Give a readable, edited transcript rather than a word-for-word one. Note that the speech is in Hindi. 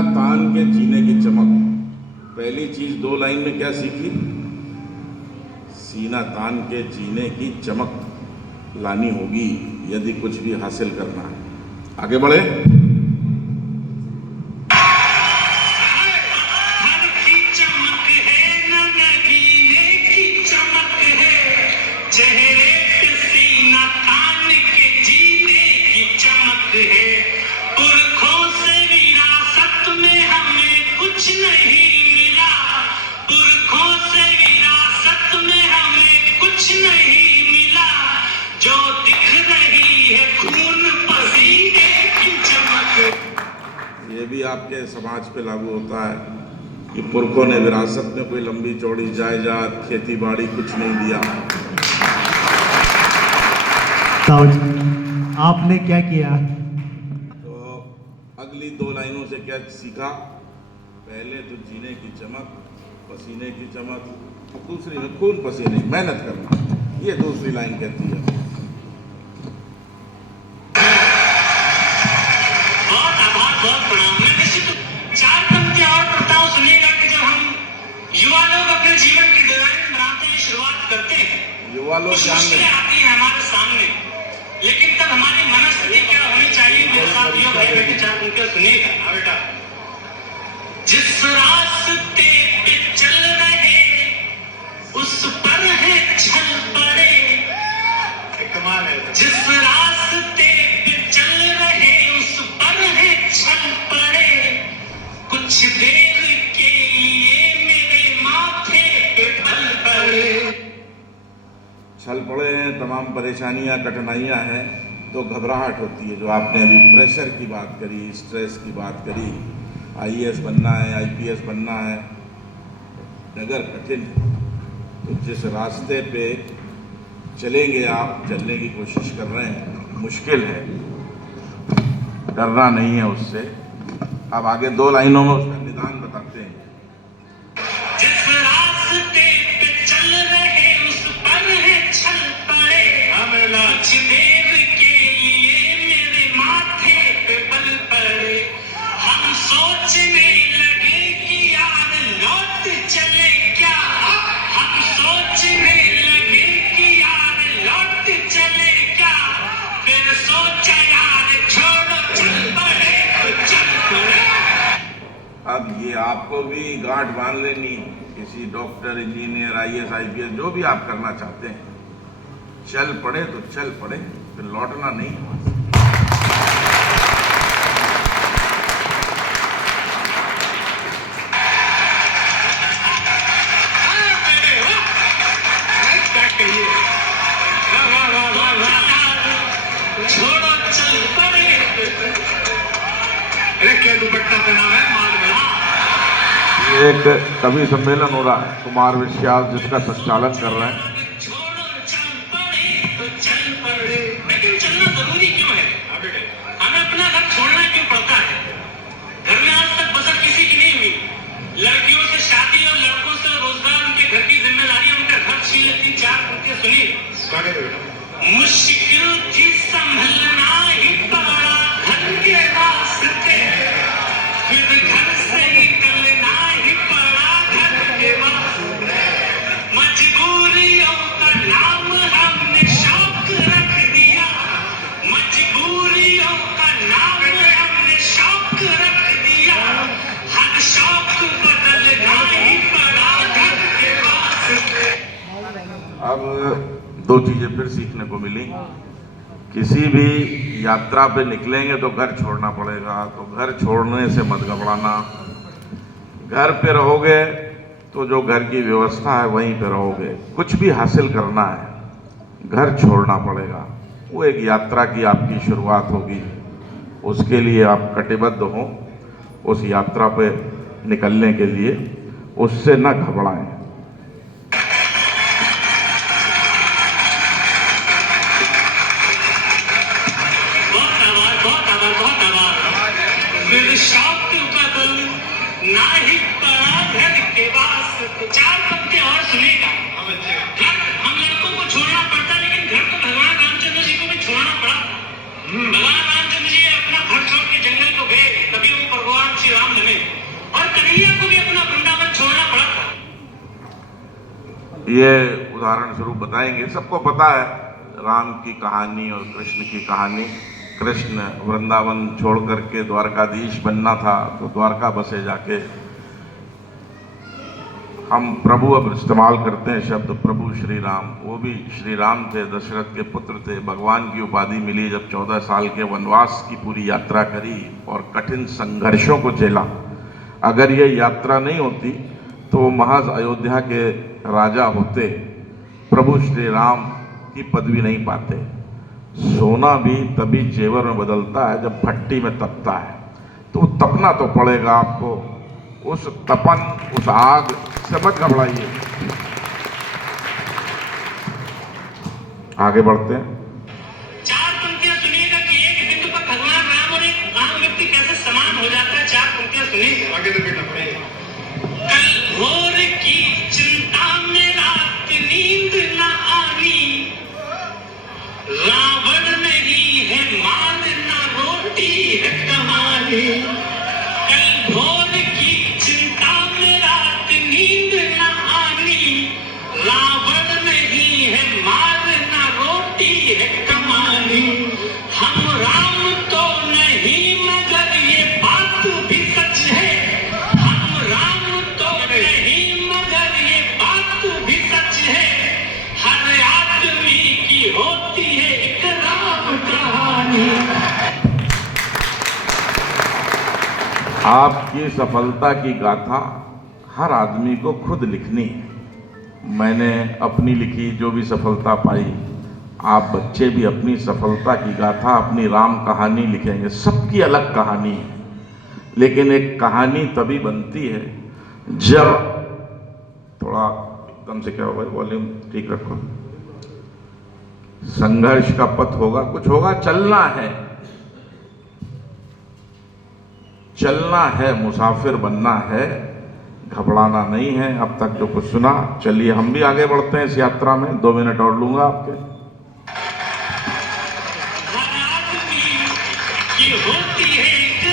सीना तान के जीने की चमक। पहली चीज 2 लाइन में क्या सीखी? सीना तान के जीने की चमक लानी होगी यदि कुछ भी हासिल करना है। आगे बढ़े। ये भी आपके समाज पे लागू होता है कि पुरखों ने विरासत में कोई लंबी चौड़ी जायदाद खेती बाड़ी कुछ नहीं दिया। आपने क्या किया? तो अगली 2 लाइनों से क्या सीखा? पहले तो जीने की चमक, पसीने की चमक, दूसरी में खून पसीने मेहनत करना। ये दूसरी लाइन कहती है। युवा लोग अपने जीवन की डिजाइन बनाते हैं, शुरुआत करते हैं, युवा लोग मुश्किलें आती हैं हमारे सामने, लेकिन तब हमारी मनस्थिति क्या होनी चाहिए? मेरे साथियों, भाई बेटे, चार उनके सुनिएगा बेटा। जिस रास्ते पे चल रहे उस पर है छल पड़े। कमाल है। जिस रास्ते पे चल रहे उस पर है छल पड़े। कुछ देर के लिए छल पड़े हैं, तमाम परेशानियां कठिनाइयां हैं, तो घबराहट होती है। जो आपने अभी प्रेशर की बात करी, स्ट्रेस की बात करी, आईएएस बनना है, आईपीएस बनना है, अगर कठिन, तो जिस रास्ते पे चलेंगे आप, चलने की कोशिश कर रहे हैं, मुश्किल है, डरना नहीं है उससे। अब आगे 2 लाइनों में उसका निदान बताते हैं। अब ये आपको भी गांठ बांध लेनी, किसी डॉक्टर, इंजीनियर, आईएएस, आईपीएस, जो भी आप करना चाहते हैं, चल पड़े तो चल पड़े, फिर लौटना नहीं। दुपट्टा पहना है माल में। एक कवि सम्मेलन हो रहा है, कुमार विश्वास जिसका संचालन कर रहे हैं। लेकिन चलना जरूरी क्यों है? हमें अपना घर छोड़ना क्यों पड़ता है? घर में आज तक बसर किसी की नहीं हुई। लड़कियों से शादी और लड़कों से रोजगार, उनके घर की जिम्मेदारी, उनका घर छीन लेती। 4 उनके सुनिए। मुश्किल थी संभलना ही पड़ा घर के वास्ते, फिर घर से निकलना ही पड़ा घर के वास्ते। मजबूरियों का नाम हमने शौक रख दिया, मजबूरियों का नाम हमने शौक रख दिया। हर शौक बदलना ही पड़ा घर के वास्ते। अब 2 चीजें फिर सीखने को मिली। किसी भी यात्रा पे निकलेंगे तो घर छोड़ना पड़ेगा, तो घर छोड़ने से मत घबराना। घर पे रहोगे तो जो घर की व्यवस्था है वहीं पे रहोगे। कुछ भी हासिल करना है, घर छोड़ना पड़ेगा। वो एक यात्रा की आपकी शुरुआत होगी, उसके लिए आप कटिबद्ध हो, उस यात्रा पे निकलने के लिए, उससे न घबराएं। शौक बदल ना ही पड़ा घर के वास्ते। 4 पत्ते और सुनेगा। घर हम लड़कों को छोड़ना पड़ता, लेकिन घर तो भगवान रामचंद्र जी को भी छोड़ना पड़ा। भगवान रामचंद्र जी अपना घर छोड़ के जंगल को गए, तभी वो भगवान श्री राम बने। ये उदाहरण स्वरूप बताएंगे। सबको पता है राम की कहानी और कृष्ण की कहानी। कृष्ण वृंदावन छोड़ करके द्वारकाधीश बनना था तो द्वारका बसे जाके। हम प्रभु अब इस्तेमाल करते हैं शब्द प्रभु श्री राम, वो भी श्री राम थे, दशरथ के पुत्र थे। भगवान की उपाधि मिली जब 14 साल के वनवास की पूरी यात्रा करी और कठिन संघर्षों को झेला। अगर ये यात्रा नहीं होती तो वो महज अयोध्या के राजा होते, प्रभु श्री राम की पदवी नहीं पाते। सोना भी तभी जेवर में बदलता है जब भट्टी में तपता है, तो तपना तो पड़ेगा आपको। उस तपन, उस आग से मत घबराइए। आगे बढ़ते हैं। चार पंक्तियां सुनिएगा कि एक बिंदु पर भगवान राम और एक आम व्यक्ति कैसे समान हो जाता है। चार पंक्तियां सुनिएगा, आगे तो बेटा पढ़ेगा। कल भोर की चिंता में रात नींद न आनी, रावण नहीं है मार ना रोटी है कहानी। कल भोर की चिंता में रात नींद न आनी, रावण नहीं है मार ना रोटी है कमानी। हम राम तो नहीं मगर ये बात भी सच है, हम राम तो नहीं मगर ये बात भी सच है। हर आदमी की होती है एक राम कहानी। आपकी सफलता की गाथा हर आदमी को खुद लिखनी है। मैंने अपनी लिखी जो भी सफलता पाई, आप बच्चे भी अपनी सफलता की गाथा, अपनी राम कहानी लिखेंगे। सबकी अलग कहानी है, लेकिन एक कहानी तभी बनती है जब थोड़ा एकदम से क्या होगा, वॉल्यूम ठीक रखो। संघर्ष का पथ होगा, कुछ होगा, चलना है, चलना है, मुसाफिर बनना है, घबराना नहीं है। अब तक जो कुछ सुना, चलिए हम भी आगे बढ़ते हैं इस यात्रा में। 2 मिनट और लूंगा आपके। हर आदमी की होती है एक